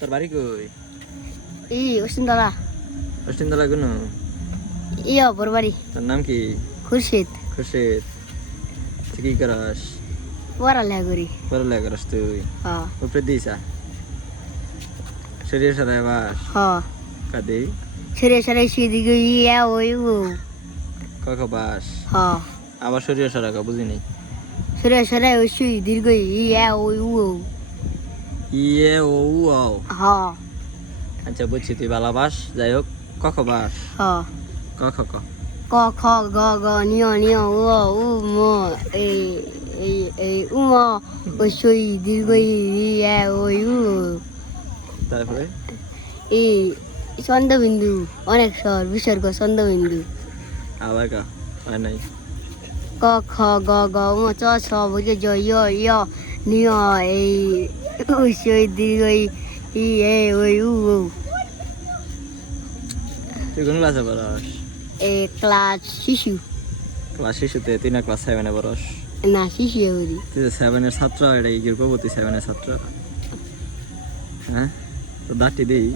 তোর বাড়ি কই? ওসিনতলা। অষ্টিনতলা কোন? অপর বাড়ি। তোর নাম কি? খুরশিদ। খুরশিদ। তুই কি করস? পড়ালেখা করি। পড়ালেখা করস তুই? হ্যাঁ। উপরে দিছা শরীর সারায় বাস? হ্যাঁ। কাদি সরে সরে সেদিকে ওই ও। কক বাস? হ্যাঁ। আবার শরীর সারা বুঝিনি। সরে সরে ওই দীর্ঘ ওই ও। ইয়ে ও ও। হ্যাঁ। আচ্ছা বুঝছি তুই বালা বাস, যাই হোক কক বাস? হ্যাঁ। ক খ ক ক খ গ গ নিয় নিয় উ ম এই এই এই ম ওই দীর্ঘ ওই উ। তারপরে এই চন্দ্রবিন্দু অনেক স্বর বিসর্গ চন্দ্রবিন্দু। আবার কা আর নাই। ক খ গ গ ম চ ছ বুঝে জ ইয় নিয় এই ওই দীর্ঘ ওই উ। তুই কোন ক্লাসে পড়স? ক্লাস শিশু। ক্লাস শিশুতে তুই না ক্লাস 7-এ পড়স? না শিশু করি। তুই 7-এর ছাত্র, এটা কি কেউ কব তুই 7-এর ছাত্র? হ্যাঁ তো দাঁতটি দেই।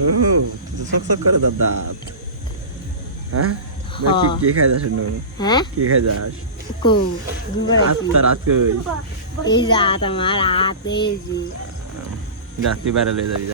ও তুই তো চকচক করে তোর দাঁত। হ্যাঁ কি খাই যাস? হ্যাঁ কি খাই যাস? কো রাত কই? এই যা তোমার হাতে যা তুই বাইরে লয়ে যাবি।